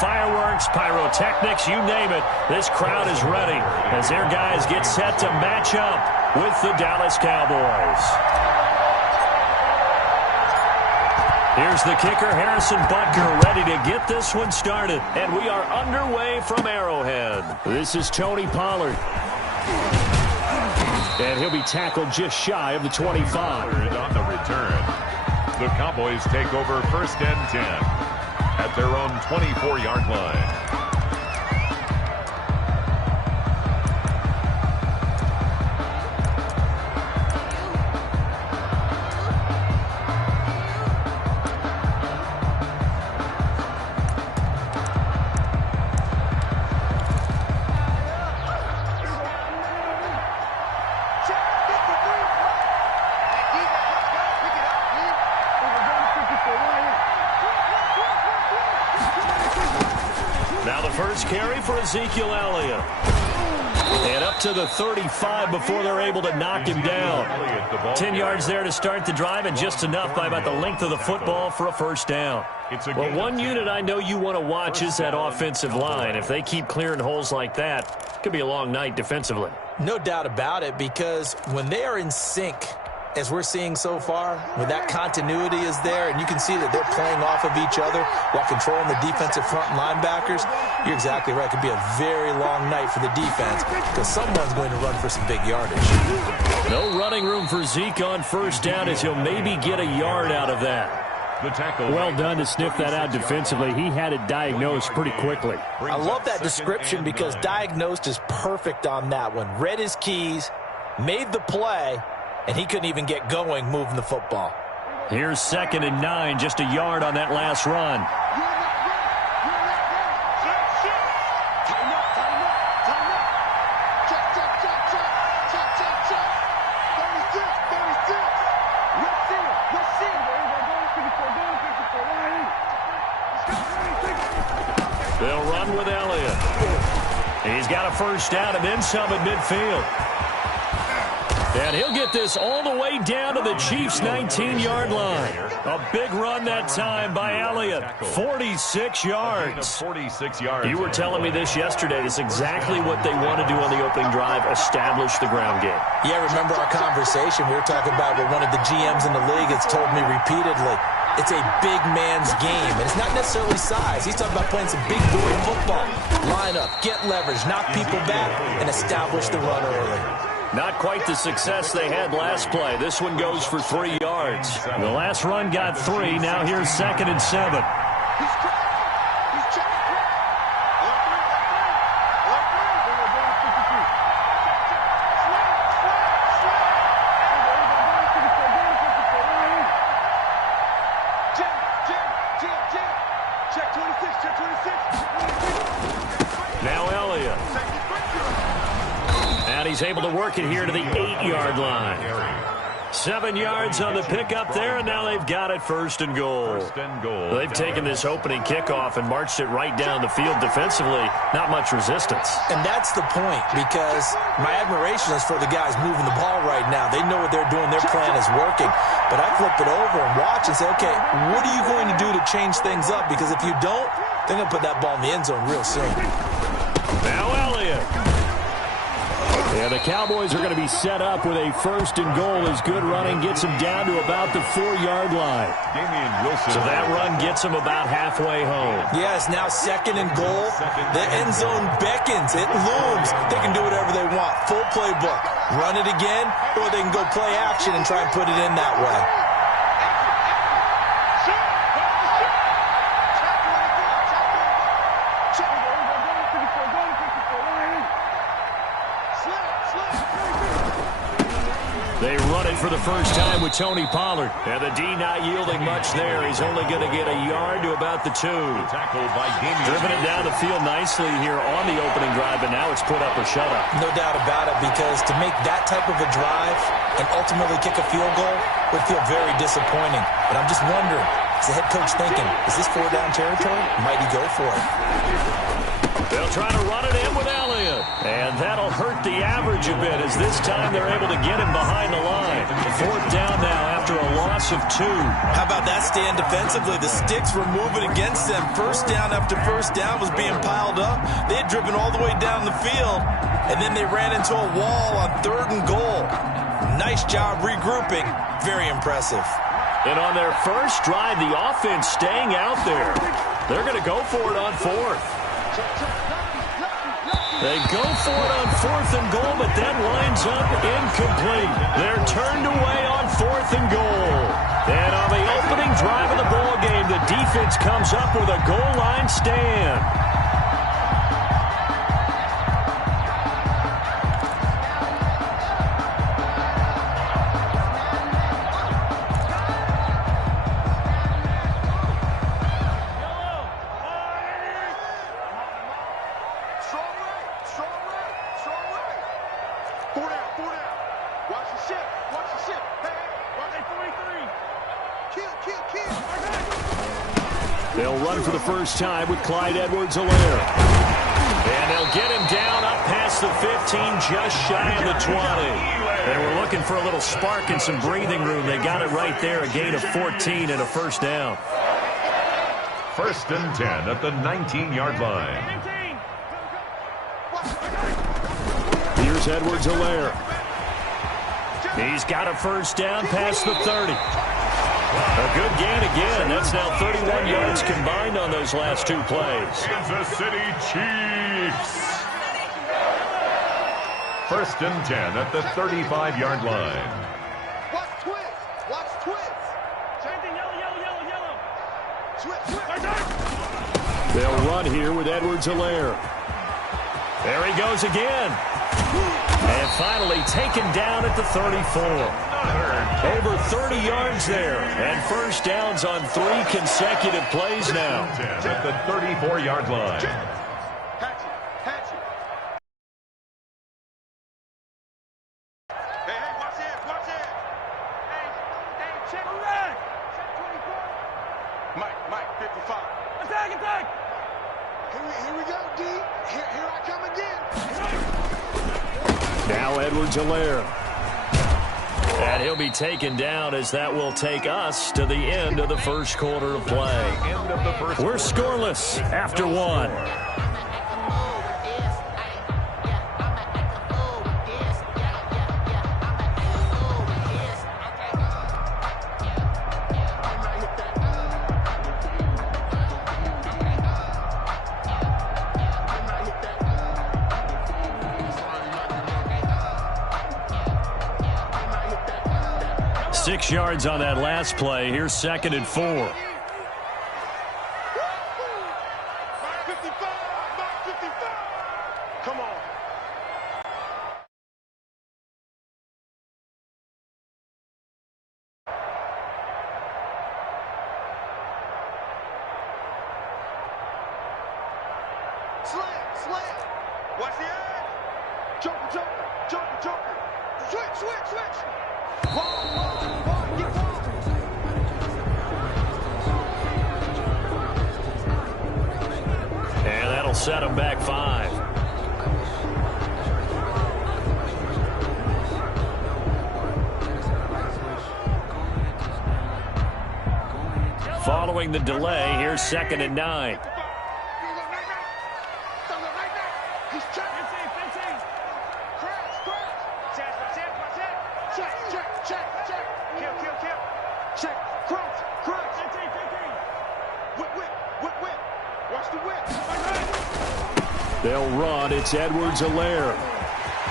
fireworks, pyrotechnics, you name it. This crowd is ready as their guys get set to match up with the Dallas Cowboys. Here's the kicker, Harrison Butker, ready to get this one started. And we are underway from Arrowhead. This is Tony Pollard. And he'll be tackled just shy of the 25. On the return, the Cowboys take over 1st and 10 at their own 24-yard line. Now the first carry for Ezekiel Elliott. And up to the 35 before they're able to knock him down. 10 yards there to start the drive, and just enough by about the length of the football for a first down. Well, one unit I know you want to watch is that offensive line. If they keep clearing holes like that, it could be a long night defensively. No doubt about it, because when they are in sync, as we're seeing so far, when that continuity is there and you can see that they're playing off of each other while controlling the defensive front linebackers, you're exactly right. It could be a very long night for the defense because someone's going to run for some big yardage. No running room for Zeke on first down as he'll maybe get a yard out of that. The tackle. Well done to sniff that out defensively. He had it diagnosed pretty quickly. I love that description because diagnosed is perfect on that one. Read his keys, made the play, and he couldn't even get going moving the football. Here's 2nd and 9, just a yard on that last run. They'll run with Elliott. He's got a first down and then some at midfield. And he'll get this all the way down to the Chiefs' 19-yard line. A big run that time by Elliott. 46 yards. 46 yards. You were telling me this yesterday. It's exactly what they want to do on the opening drive, establish the ground game. Yeah, remember our conversation? We were talking about what one of the GMs in the league has told me repeatedly. It's a big man's game, and it's not necessarily size. He's talking about playing some big boy football. Line up, get leverage, knock people back, and establish the run early. Not quite the success they had last play. This one goes for 3 yards. The last run got 3. Now here's 2nd and 7. Now Elliott. And he's able to work it here to the 8-yard line. 7 yards on the pickup there, and now they've got it 1st and goal. They've taken this opening kickoff and marched it right down the field defensively. Not much resistance. And that's the point, because my admiration is for the guys moving the ball right now. They know what they're doing. Their plan is working. But I flip it over and watch and say, okay, what are you going to do to change things up? Because if you don't, they're going to put that ball in the end zone real soon. Now Elliott. And the Cowboys are going to be set up with a 1st and goal as good running gets them down to about the 4-yard line. So that run gets them about halfway home. Yes, now 2nd and goal. The end zone beckons. It looms. They can do whatever they want. Full playbook. Run it again, or they can go play action and try and put it in that way. They run it for the first time with Tony Pollard. And the D not yielding much there. He's only going to get a yard to about the 2. Driven it down the field nicely here on the opening drive, and now it's put up or shut up. No doubt about it, because to make that type of a drive and ultimately kick a field goal would feel very disappointing. But I'm just wondering, Is the head coach thinking, is this 4-down territory? Might he go for it? They'll try to run it in with Elliott. And that'll hurt the average a bit as this time they're able to get him behind the line. 4th down now after a loss of 2. How about that stand defensively? The sticks were moving against them. First down after first down was being piled up. They had driven all the way down the field, and then they ran into a wall on 3rd and goal. Nice job regrouping. Very impressive. And on their first drive, the offense staying out there. They're going to go for it on 4th. They go for it on 4th and goal, but that winds up incomplete. They're turned away on 4th and goal. And on the opening drive of the ball game, the defense comes up with a goal line stand. They'll run for the first time with Clyde Edwards-Helaire. And they'll get him down up past the 15, just shy of the 20. They were looking for a little spark and some breathing room. They got it right there, a gain of 14 and a first down. 1st and 10 at the 19-yard line. Here's Edwards-Helaire. He's got a first down past the 30. A good gain again. That's now 31 yards combined on those last 2 plays. Kansas City Chiefs. 1st and 10 at the 35-yard line. Watch twist. Watch twist. Same thing, yellow. Switch. They'll run here with Edwards-Helaire. There he goes again. And finally taken down at the 34. Over 30 yards there. And first downs on 3 consecutive plays now. At the 34-yard line. Hatchet. Hey, watch it. Hey, check the leg. Check 24. Mike, 55. Attack. Here we go, D. Here I come again. Now Edwards-Helaire. And he'll be taken down as that will take us to the end of the first quarter of play. We're scoreless after 1. Six yards on that last play. Here's 2nd and 4. Mark 55. Come on. Slam. Watch the edge. Joker. Switch. Ball, get ball. And that'll set him back 5. Following the delay, here's 2nd and 9. They'll run. It's Edwards-Helaire.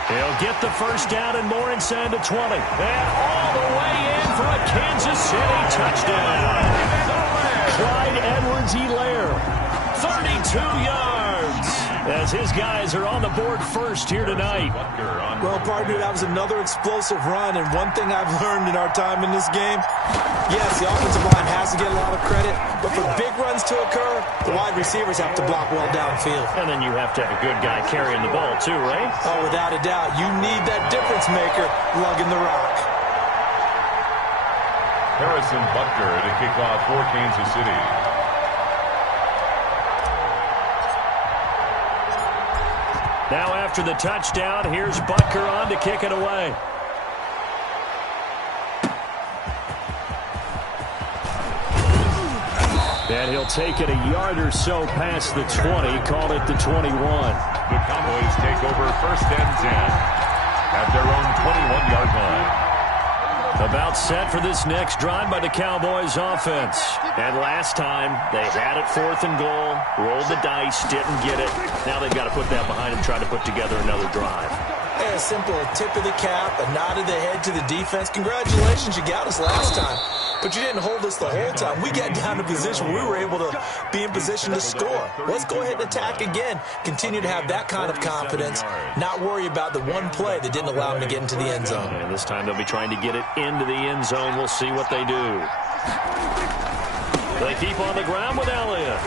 He'll get the first down and more inside the 20. And all the way in for a Kansas City touchdown. Clyde Edwards-Helaire, 32 yards, as his guys are on the board first here tonight. Well, partner, that was another explosive run, and one thing I've learned in our time in this game, yes, the offensive line has to get a lot of credit, but for big runs to occur, the wide receivers have to block well downfield. And then you have to have a good guy carrying the ball too, right? Oh, without a doubt. You need that difference maker lugging the rock. Harrison Butker to kick off for Kansas City. Now after the touchdown, here's Butker on to kick it away. And he'll take it a yard or so past the 20, call it the 21. The Cowboys take over first and 10 at their own 21-yard line. About set for this next drive by the Cowboys offense. And last time, they had it 4th and goal, rolled the dice, didn't get it. Now they've got to put that behind them, try to put together another drive. And a simple tip of the cap, a nod of the head to the defense. Congratulations, you got us last time. But you didn't hold us the whole time. We got down to position where we were able to be in position to score. Let's go ahead and attack again. Continue to have that kind of confidence. Not worry about the one play that didn't allow them to get into the end zone. And this time they'll be trying to get it into the end zone. We'll see what they do. They keep on the ground with Elliott.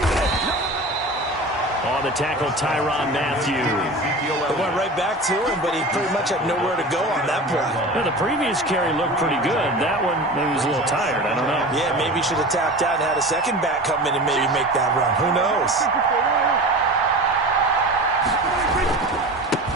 On the tackle, Tyrann Mathieu. They went right back to him, but he pretty much had nowhere to go on that play. Now, the previous carry looked pretty good. That one, maybe was a little tired. I don't know. Yeah, maybe he should have tapped out and had a second back come in and maybe make that run. Who knows?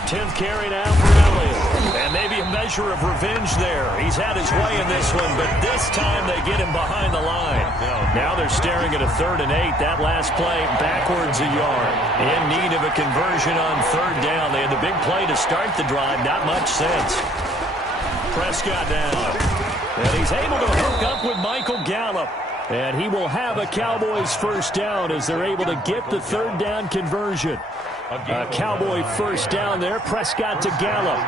10th carry now for Elliott. And maybe a measure of revenge there. He's had his way in this one, but this time they get him behind the line. Now they're staring at a 3rd and 8. That last play backwards a yard. In need of a conversion on 3rd down. They had the big play to start the drive. Not much sense. Prescott down. And he's able to hook up with Michael Gallup. And he will have a Cowboys first down as they're able to get the 3rd down conversion. A Cowboy first down there. Prescott to Gallup.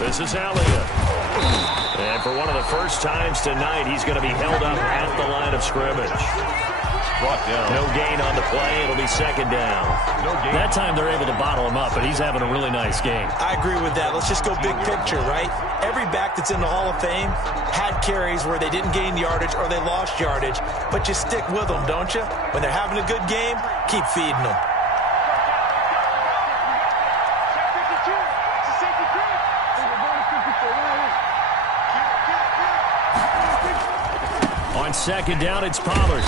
This is Elliott. And for one of the first times tonight, he's going to be held up at the line of scrimmage. Brought down. No gain on the play. It'll be 2nd down. That time they're able to bottle him up, but he's having a really nice game. I agree with that. Let's just go big picture, right? Every back that's in the Hall of Fame had carries where they didn't gain yardage or they lost yardage, but you stick with them, don't you? When they're having a good game, keep feeding them. On 2nd down, it's Pollard.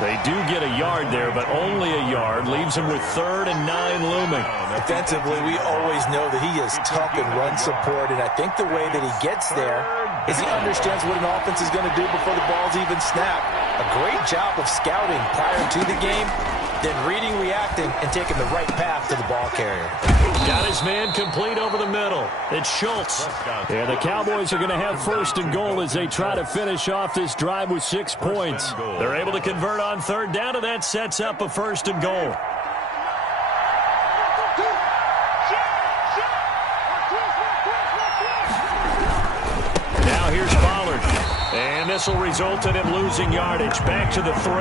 They do get a yard there, but only a yard. Leaves him with 3rd and 9 looming. Defensively, we always know that he is tough in run support, and I think the way that he gets there is he understands what an offense is going to do before the ball's even snapped. A great job of scouting prior to the game, then reading, reacting, and taking the right path to the ball carrier. Got his man complete over the middle. It's Schultz. And the Cowboys are going to have 1st and goal as they try to finish off this drive with 6 points. They're able to convert on 3rd down, and that sets up a 1st and goal. Now here's Pollard. And this will result in him losing yardage. Back to the 3.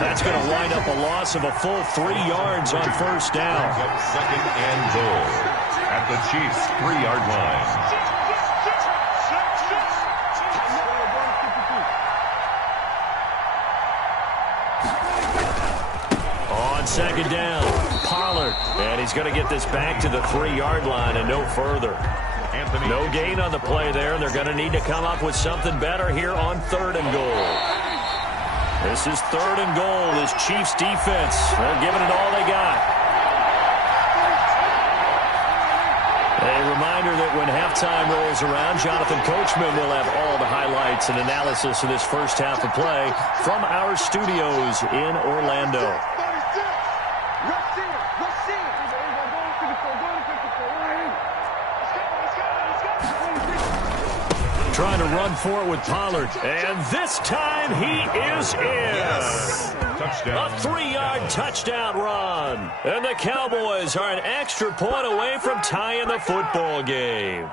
That's going to wind up a loss of a full 3 yards on 1st down. 2nd and goal at the Chiefs' 3-yard line. On 2nd down, Pollard. And he's going to get this back to the 3-yard line and no further. No gain on the play there. They're going to need to come up with something better here on 3rd and goal. This is 3rd and goal. This Chiefs defense, they're giving it all they got. A reminder that when halftime rolls around, Jonathan Coachman will have all the highlights and analysis of this first half of play from our studios in Orlando. Trying to run for it with Pollard. And this time he is in. Yes. Touchdown. A 3-yard touchdown run. And the Cowboys are an extra point away from tying the football game.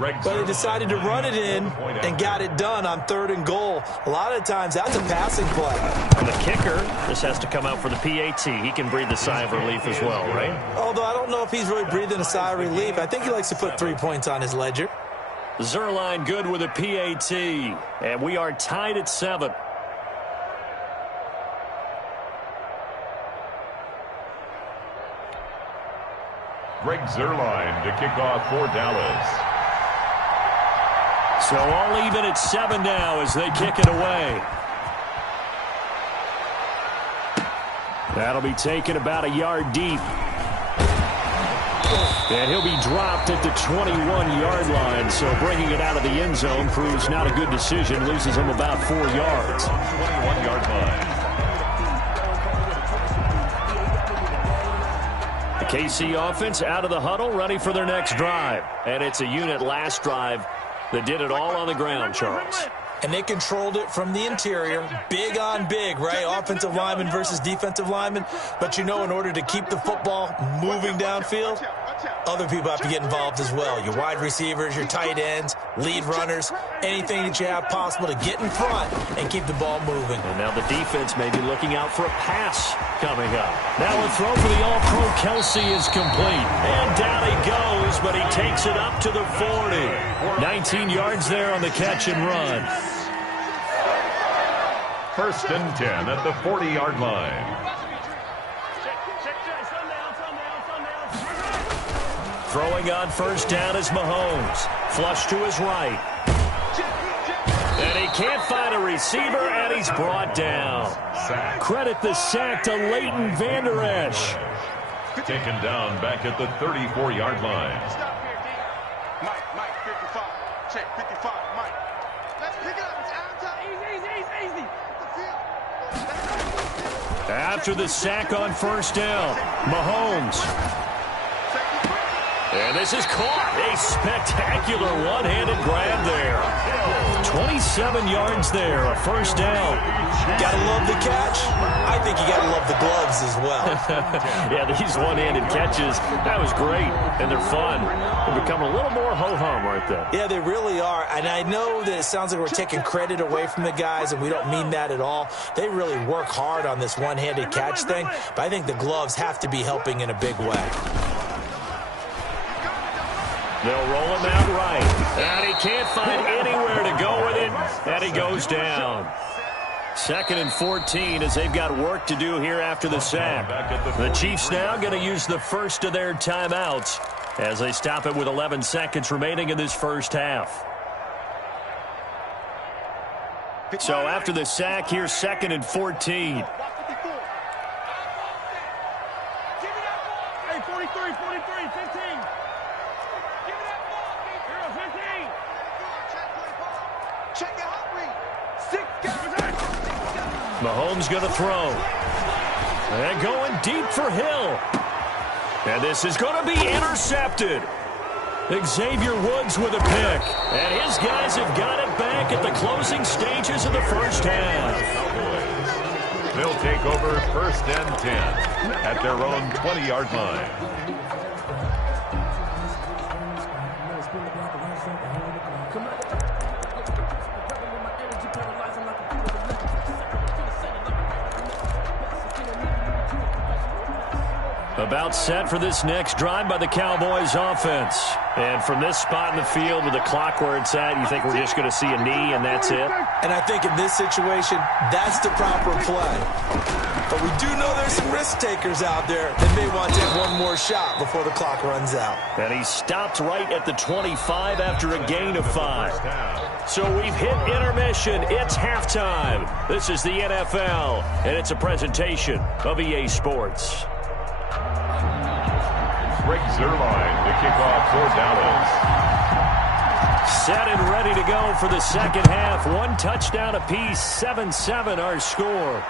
But they decided to run it in and got it done on 3rd and goal. A lot of times that's a passing play. And the kicker, this has to come out for the PAT. He can breathe a sigh of relief as well, right? Although I don't know if he's really breathing a sigh of relief. I think he likes to put 3 points on his ledger. Zerline good with a PAT. And we are tied at 7. Greg Zuerlein to kick off for Dallas. So all even at 7 now as they kick it away. That'll be taken about a yard deep. And he'll be dropped at the 21-yard line. So bringing it out of the end zone proves not a good decision. Loses him about 4 yards. 21-yard line. The KC offense out of the huddle, ready for their next drive. And it's a unit last drive that did it all on the ground, Charles. And they controlled it from the interior, big on big, right? Offensive lineman versus defensive lineman. But, you know, in order to keep the football moving downfield, other people have to get involved as well. Your wide receivers, your tight ends, lead runners, anything that you have possible to get in front and keep the ball moving. And now the defense may be looking out for a pass coming up. Now a throw for the All-Pro Kelsey is complete. And down he goes, but he takes it up to the 40. 19 yards there on the catch and run. 1st and 10 at the 40-yard line. Throwing on 1st down is Mahomes. Flush to his right. And he can't find a receiver, and he's brought down. Sack. Credit the sack to Leighton Vander Esch. Taken down back at the 34-yard line. Stop here, D. Mike, 55. Check, 55, Mike. Let's pick it up. It's out of time. Easy. After the sack on 1st down, Mahomes. And this is caught. A spectacular one-handed grab there. 27 yards there, a 1st down. Gotta love the catch. I think you gotta love the gloves as well. Yeah, these one-handed catches, that was great, and they're fun. They're becoming a little more ho-hum, aren't they? Yeah, they really are. And I know that it sounds like we're taking credit away from the guys, and we don't mean that at all. They really work hard on this one-handed catch thing, but I think the gloves have to be helping in a big way. They'll roll him out right. And he can't find anywhere to go with it. And he goes down. 2nd and 14 as they've got work to do here after the sack. The Chiefs now going to use the first of their timeouts as they stop it with 11 seconds remaining in this first half. So after the sack, here's 2nd and 14. Hey, 43, 15. Check it out, read. 6 guys. Mahomes going to throw. And going deep for Hill. And this is going to be intercepted. Xavier Woods with a pick. And his guys have got it back at the closing stages of the first half. They'll take over 1st and 10 at their own 20-yard line. About set for this next drive by the Cowboys offense. And from this spot in the field with the clock where it's at, you think we're just going to see a knee and that's it? And I think in this situation, that's the proper play. But we do know there's some risk takers out there that may want to take one more shot before the clock runs out. And he stopped right at the 25 after a gain of 5. So we've hit intermission. It's halftime. This is the NFL, and it's a presentation of EA Sports. Greg Zuerlein to kick off for Dallas. Set and ready to go for the second half. 1 touchdown apiece, 7-7 our score.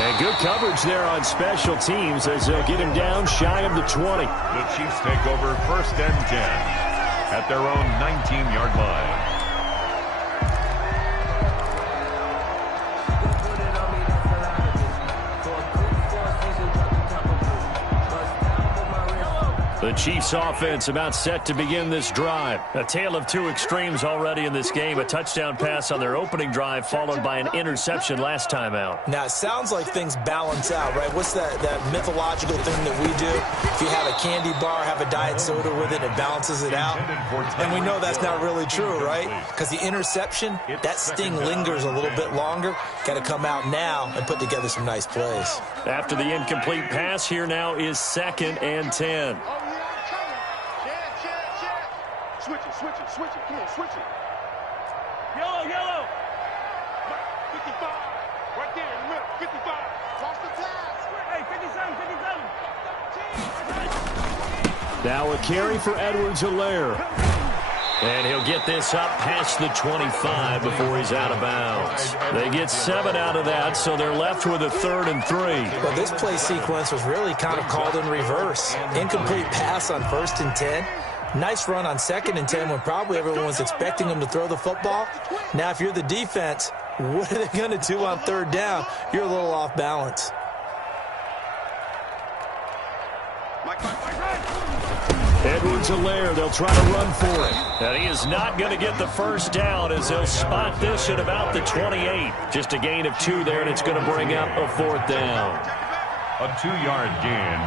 And good coverage there on special teams as they'll get him down shy of the 20. The Chiefs take over 1st and 10 at their own 19-yard line. The Chiefs offense about set to begin this drive. A tale of two extremes already in this game. A touchdown pass on their opening drive followed by an interception last time out. Now, it sounds like things balance out, right? What's that mythological thing that we do? If you have a candy bar, have a diet soda with it, it balances it out. And we know that's not really true, right? Because the interception, that sting lingers a little bit longer. Got to come out now and put together some nice plays. After the incomplete pass, here now is 2nd and 10. Switch it, kid, switch it. Yellow. 55, right there in the middle, 55. Cross the pass. Hey, 57. Now a carry for Edwards-Helaire. And he'll get this up past the 25 before he's out of bounds. They get 7 out of that, so they're left with a 3rd and 3. Well, this play sequence was really kind of called in reverse. Incomplete pass on 1st and 10. Nice run on 2nd and 10 when probably everyone was expecting him to throw the football. Now, if you're the defense, what are they going to do on 3rd down? You're a little off balance. Edwards-Helaire, they'll try to run for it. And he is not going to get the first down as they'll spot this at about the 28. Just a gain of 2 there, and it's going to bring up a 4th down. A 2-yard gain.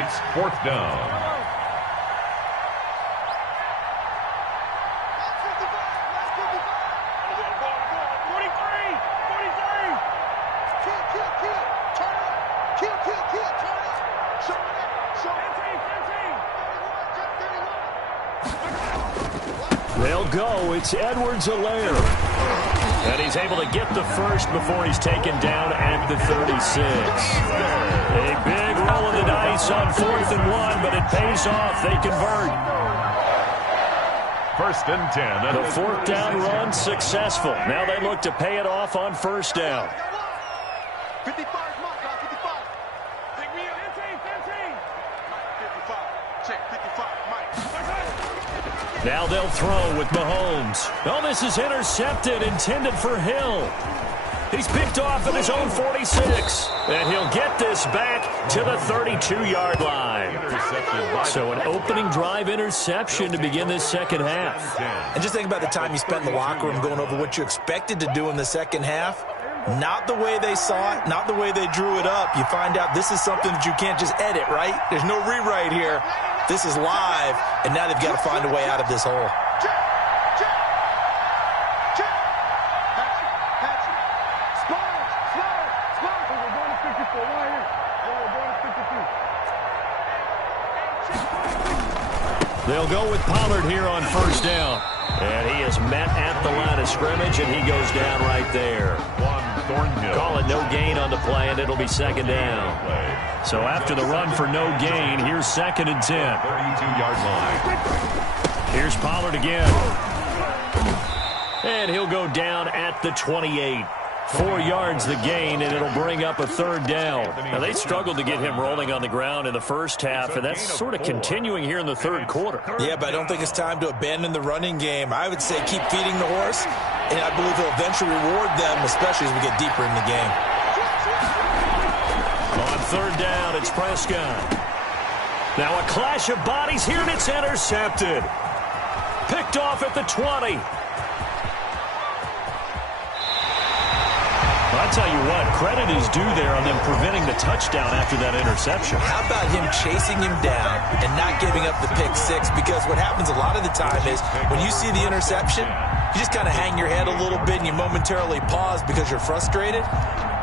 It's 4th down. They'll go. It's Edwards-Helaire. And he's able to get the first before he's taken down at the 36. A big roll of the dice on 4th and 1, but it pays off. They convert. 1st and 10. The 4th down run successful. Now they look to pay it off on 1st down. 55, Mike, 55. Take me up. 15. Mike, 55. Check, 55, Mike. Now they'll throw with Mahomes. Oh, this is intercepted, intended for Hill. He's picked off at his own 46. And he'll get this back to the 32-yard line. So an opening drive interception to begin this second half. And just think about the time you spent in the locker room going over what you expected to do in the second half. Not the way they saw it, not the way they drew it up. You find out this is something that you can't just edit, right? There's no rewrite here. This is live, and now they've got to find a way out of this hole. They'll go with Pollard here on 1st down. And he is met at the line of scrimmage, and he goes down right there. Call it no gain on the play, and it'll be 2nd down. So after the run for no gain, here's 2nd and 10. 32-yard line. Here's Pollard again. And he'll go down at the 28. 4 yards the gain, and it'll bring up a 3rd down. Now, they struggled to get him rolling on the ground in the first half, and that's sort of continuing here in the 3rd quarter. Yeah, but I don't think it's time to abandon the running game. I would say keep feeding the horse, and I believe he'll eventually reward them, especially as we get deeper in the game. On 3rd down, it's Prescott. Now a clash of bodies here, and it's intercepted. Picked off at the 20. I'll tell you what, credit is due there on them preventing the touchdown after that interception. How about him chasing him down and not giving up the pick 6? Because what happens a lot of the time is when you see the interception, you just kind of hang your head a little bit and you momentarily pause because you're frustrated.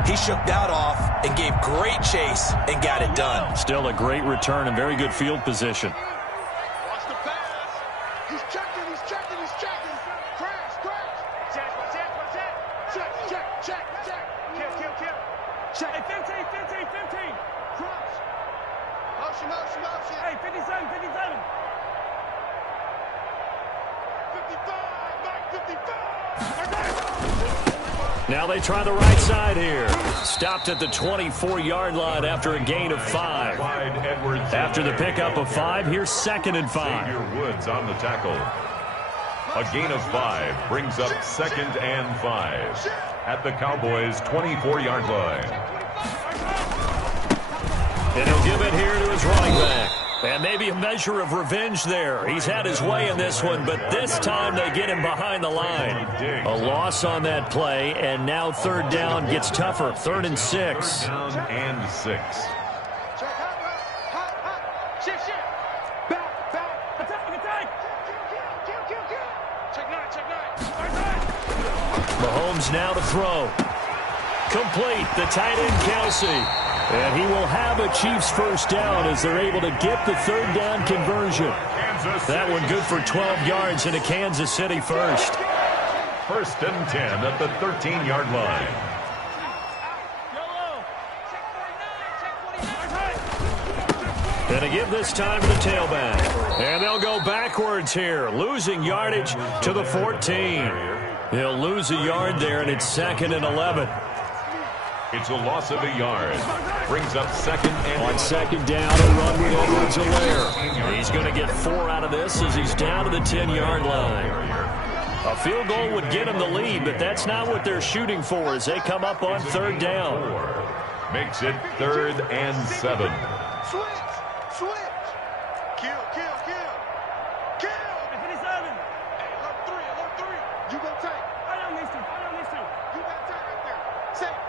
He shook that off and gave great chase and got it done. Still a great return and very good field position. Watch the pass. He's checking. Crash. Check. Kill. Check. Hey, 15. Cross. Motion. Hey, 57. 55. Now they try the right side here. Stopped at the 24-yard line after a gain of 5. After the pickup of 5, here's 2nd and 5. Xavier Woods on the tackle. A gain of 5 brings up 2nd and 5 at the Cowboys' 24-yard line. And he'll give it here to his running back. And maybe a measure of revenge there. He's had his way in this one, but this time they get him behind the line. A loss on that play, and now third down gets tougher. 3rd and 6. Down and 6. Mahomes now to throw. Complete, the tight end Kelsey. And he will have a Chiefs first down as they're able to get the third down conversion. That one good for 12 yards into Kansas City first. 1st and 10 at the 13-yard line. And a give this time to the tailback. And they'll go backwards here, losing yardage to the 14. They'll lose a yard there, and it's 2nd and 11. It's a loss of a yard. Brings up 2nd and on 2nd down, a run with Edwards-Helaire. He's going to get 4 out of this as he's down to the 10-yard line. A field goal would get him the lead, but that's not what they're shooting for as they come up on 3rd down. Makes it 3rd and 7. Switch. Kill. 57. Hey, alert 3. You go tight. I don't need to. You got tight right there. Safe.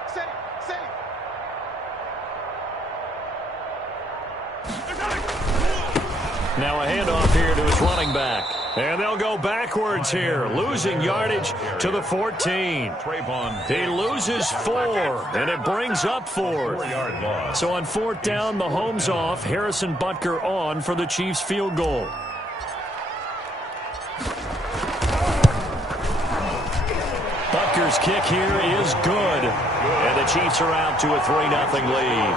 Now a handoff here to his running back. And they'll go backwards here, losing yardage to the 14. He loses 4, and it brings up 4th. So on 4th down, Mahomes off, Harrison Butker on for the Chiefs field goal. Butker's kick here is good. And the Chiefs are out to a 3-0 lead.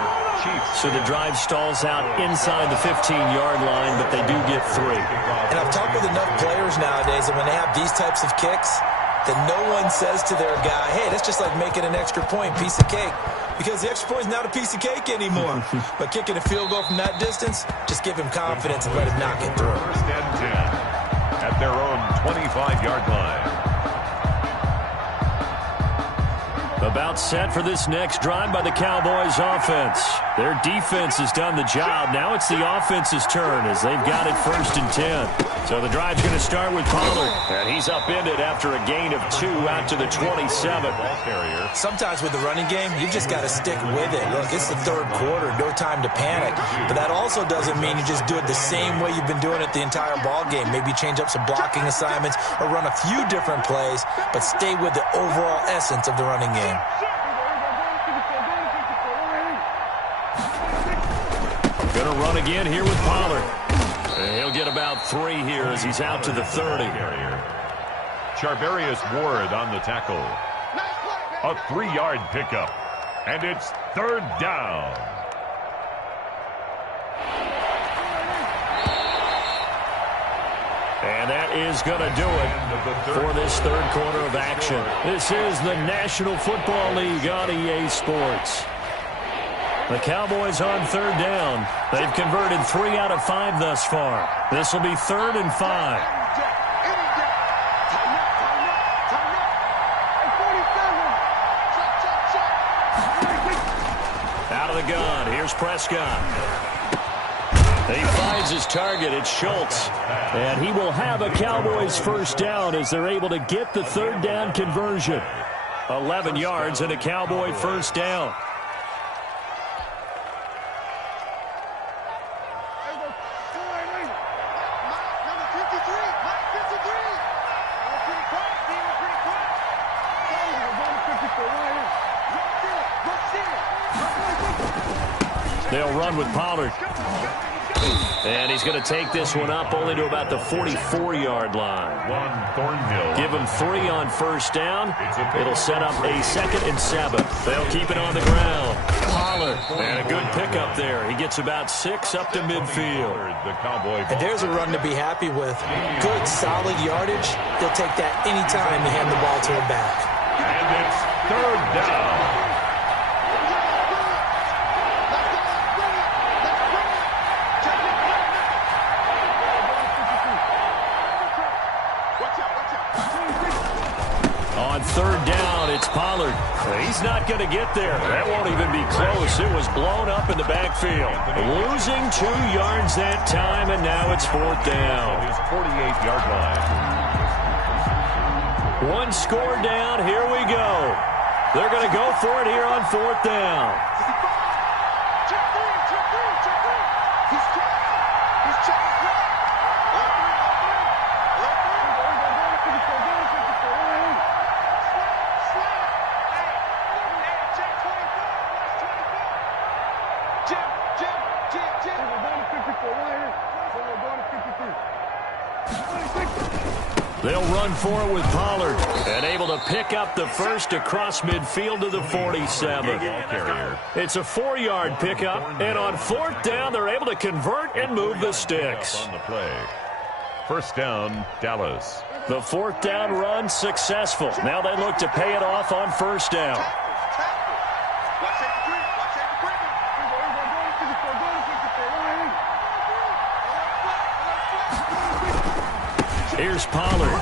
So the drive stalls out inside the 15-yard line, but they do get 3. And I've talked with enough players nowadays that when they have these types of kicks, that no one says to their guy, hey, that's just like making an extra point, piece of cake. Because the extra point is not a piece of cake anymore. But kicking a field goal from that distance, just give him confidence and let him knock it through. 1st and 10 at their own 25-yard line. About set for this next drive by the Cowboys offense. Their defense has done the job. Now it's the offense's turn as they've got it 1st and 10. So the drive's going to start with Pollard. And he's upended after a gain of 2 out to the 27. Sometimes with the running game, you've just got to stick with it. Look, it's the 3rd quarter, no time to panic. But that also doesn't mean you just do it the same way you've been doing it the entire ball game. Maybe change up some blocking assignments or run a few different plays, but stay with the overall essence of the running game. Going to run again here with Pollard. And he'll get about 3 here as he's out to the 30. Charvarius Ward on the tackle. A 3-yard pickup. And it's 3rd down. And that is going to do it for this 3rd quarter of action. This is the National Football League on EA Sports. The Cowboys on 3rd down. They've converted 3 out of 5 thus far. This will be 3rd and 5. Out of the gun. Here's Prescott. He finds his target. It's Schultz. And he will have a Cowboys first down as they're able to get the 3rd down conversion. 11 yards and a Cowboy first down. They'll run with Pollard. And he's going to take this one up only to about the 44-yard line. Give him 3 on first down. It'll set up a 2nd and 7. They'll keep it on the ground. Pollard. And a good pickup there. He gets about 6 up to midfield. And there's a run to be happy with. Good, solid yardage. They'll take that anytime you hand the ball to him back. And it's 3rd down. On 3rd down, it's Pollard. He's not going to get there. That won't even be close. It was blown up in the backfield. Losing 2 yards that time, and now it's 4th down. His 48-yard line. One score down. Here we go. They're going to go for it here on 4th down. They'll run for it with Pollard, and able to pick up the first across midfield to the 47. It's a 4-yard pickup, and on 4th down, they're able to convert and move the sticks. On the play. 1st down, Dallas. The 4th down run successful. Now they look to pay it off on 1st down. Here's Pollard.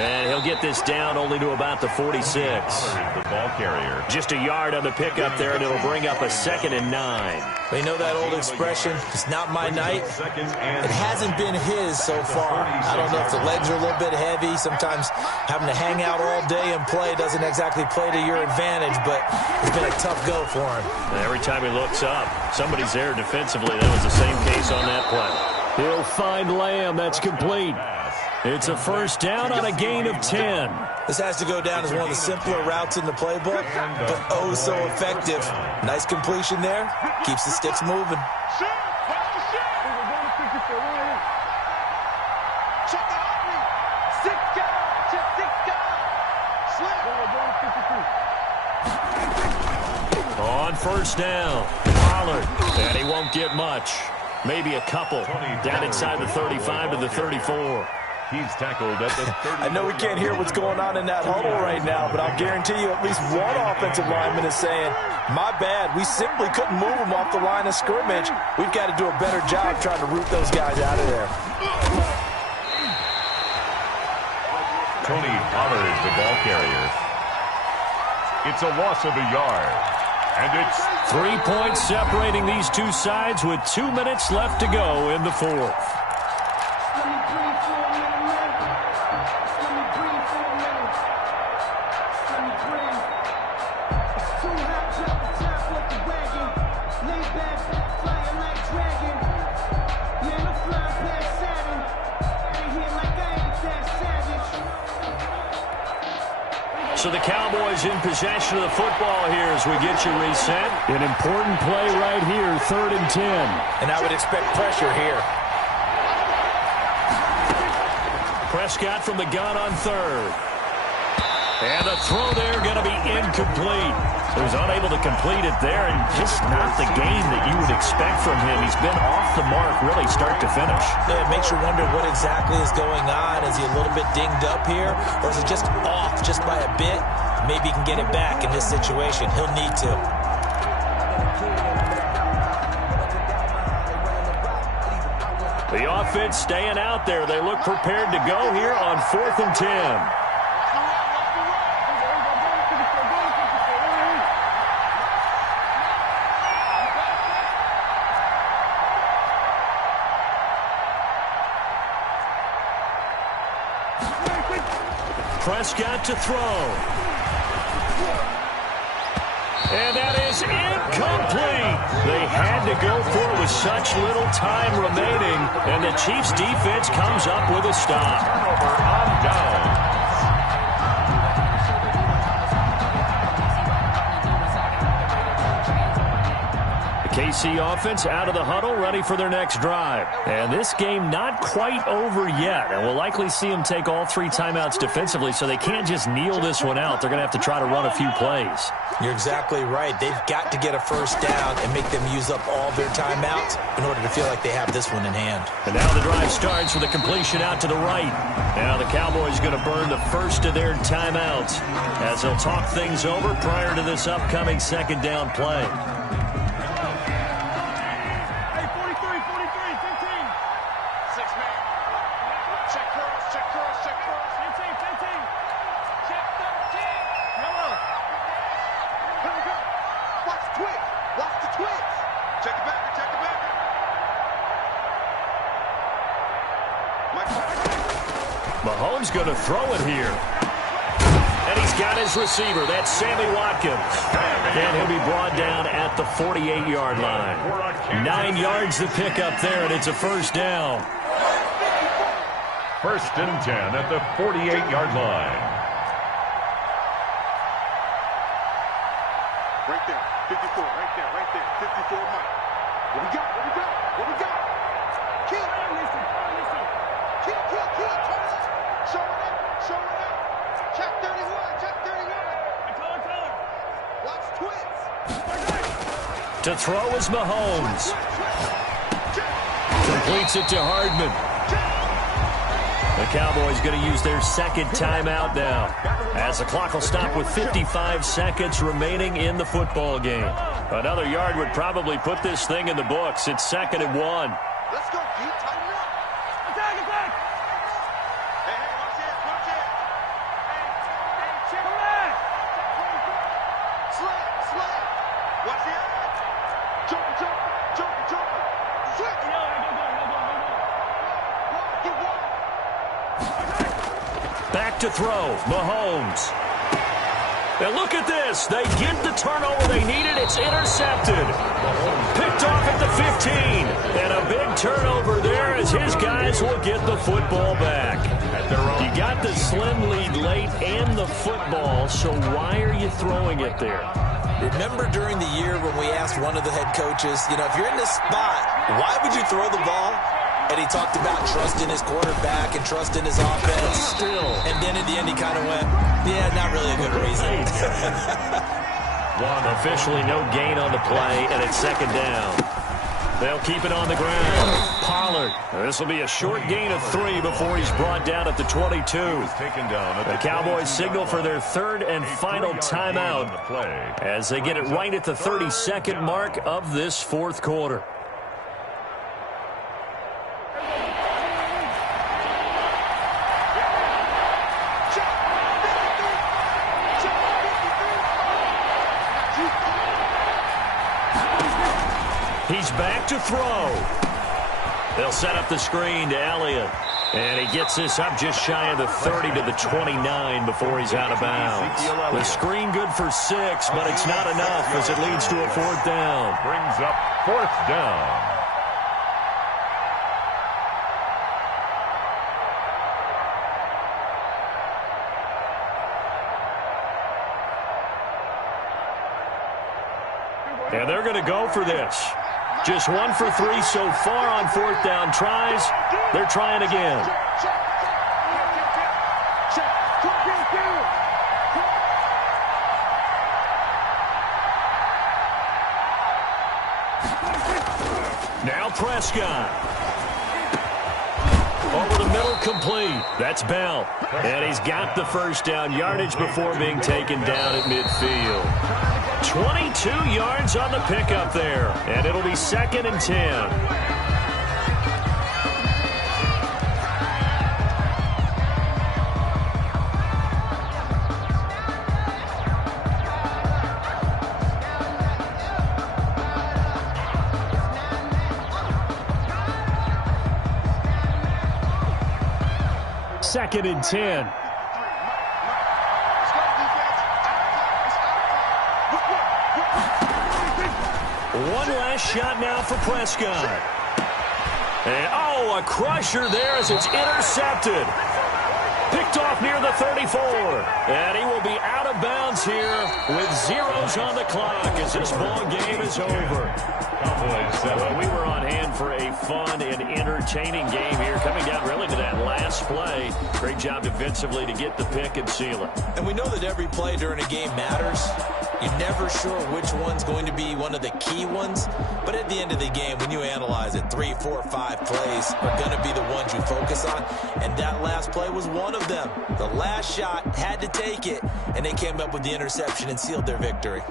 And he'll get this down only to about the 46. The ball carrier. Just a yard on the pickup there, and it'll bring up a 2nd and 9. You know that old expression, it's not my night? It hasn't been his so far. I don't know if the legs are a little bit heavy. Sometimes having to hang out all day and play doesn't exactly play to your advantage, but it's been a tough go for him. And every time he looks up, somebody's there defensively. That was the same case on that play. He'll find Lamb. That's complete. It's a 1st down on a gain of 10. This has to go down as one of the simpler routes in the playbook, but oh so effective. Nice completion there. Keeps the sticks moving. On 1st down, Pollard, and he won't get much. Maybe a couple. Down inside the 35 to the 34. He's tackled at the 30. I know we can't hear what's going on in that huddle right now, but I'll guarantee you at least one offensive lineman is saying, my bad, we simply couldn't move them off the line of scrimmage. We've got to do a better job trying to root those guys out of there. Tony Pollard, the ball carrier. It's a loss of a yard. And it's 3 points separating these two sides with 2 minutes left to go in the 4th. So the Cowboys in possession of the football here as we get you reset. An important play right here, 3rd and 10. And I would expect pressure here. Prescott from the gun on 3rd. And the throw there going to be incomplete. He was unable to complete it there, and just not the game that you would expect from him. He's been off the mark really start to finish. Yeah, it makes you wonder what exactly is going on. Is he a little bit dinged up here, or is it just off just by a bit? Maybe he can get it back in this situation. He'll need to. The offense staying out there. They look prepared to go here on 4th and 10. Prescott to throw. And that is incomplete. They had to go for it with such little time remaining, and the Chiefs' defense comes up with a stop. turnover on down. KC offense out of the huddle, ready for their next drive. And this game not quite over yet. And we'll likely see them take all 3 timeouts defensively, so they can't just kneel this one out. They're going to have to try to run a few plays. You're exactly right. They've got to get a first down and make them use up all their timeouts in order to feel like they have this one in hand. And now the drive starts with a completion out to the right. Now the Cowboys going to burn the first of their timeouts as they'll talk things over prior to this upcoming second down play. Check the backer, check the backer. Mahomes going to throw it here. And he's got his receiver. That's Sammy Watkins. And he'll be brought down at the 48-yard line. 9 yards to pick up there, and it's a first down. First and 10 at the 48-yard line. Right there, 54, right there, 54, Mike. What we got, what we got, what we got? Kill, listen. Kill, turn it up. Show it up. Check 31, check 31. Color. Watch twins. To throw is Mahomes. Completes it to Hardman. The Cowboys going to use their second timeout now, as the clock will stop with 55 seconds remaining in the football game. Another yard would probably put this thing in the books. It's 2nd and 1. Let's go, Pete. Tighten up. Attack. Hey, watch it. Hey, check back. Slap. Watch it. Jumper. Switch. Go. Back to throw, Mahomes. Now look at this. They get the turnover they needed. It's intercepted. Picked off at the 15. And a big turnover there as his guys will get the football back. You got the slim lead late and the football, so why are you throwing it there? Remember during the year when we asked one of the head coaches, if you're in this spot, why would you throw the ball? And he talked about trusting his quarterback and trusting his offense. And then at the end he kind of went, yeah, not really a good reason. Officially no gain on the play, and it's 2nd down. They'll keep it on the ground. Pollard. This will be a short gain of 3 before he's brought down at the 22. The Cowboys signal for their 3rd and final timeout as they get it right at the 32nd mark of this 4th quarter. He's back to throw. They'll set up the screen to Elliott. And he gets this up just shy of the 30 to the 29 before he's out of bounds. The screen good for 6, but it's not enough as it leads to a 4th down. Brings up 4th down. And they're going to go for this. Just 1 for 3 so far on 4th down tries. They're trying again. Now Prescott. Over the middle, complete. That's Bell. And he's got the first down yardage before being taken down at midfield. 22 yards on the pickup there. And it'll be 2nd and 10. Second and 10. One last shot now for Prescott. And, a crusher there as it's intercepted. Picked off near the 34. And he will be out of bounds here with zeros on the clock as this ball game is over. Well, we were on hand for a fun and entertaining game here, coming down really to that last play. Great job defensively to get the pick and seal it. And we know that every play during a game matters. You're never sure which one's going to be one of the key ones. But at the end of the game, when you analyze it, 3, 4, 5 plays are going to be the ones you focus on. And that last play was one of them. The last shot had to take it, and they came up with the interception and sealed their victory.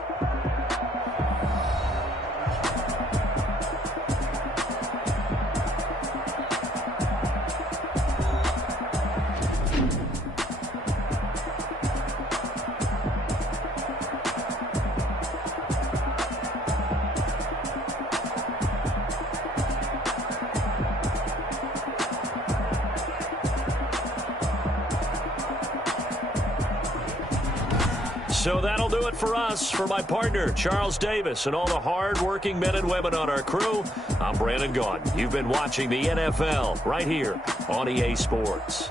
So that'll do it for us. For my partner, Charles Davis, and all the hard-working men and women on our crew, I'm Brandon Gaudin. You've been watching the NFL right here on EA Sports.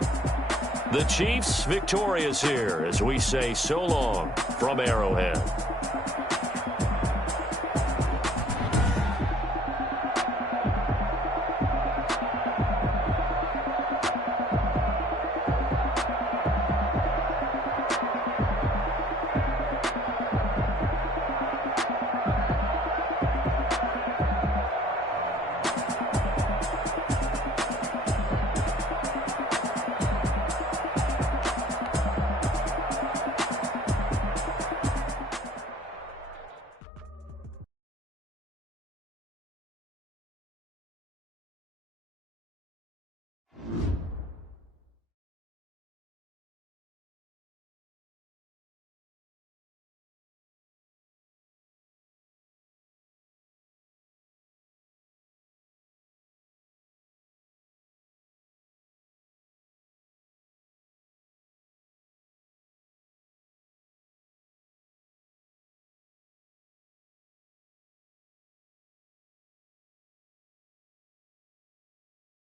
The Chiefs victorious here as we say so long from Arrowhead.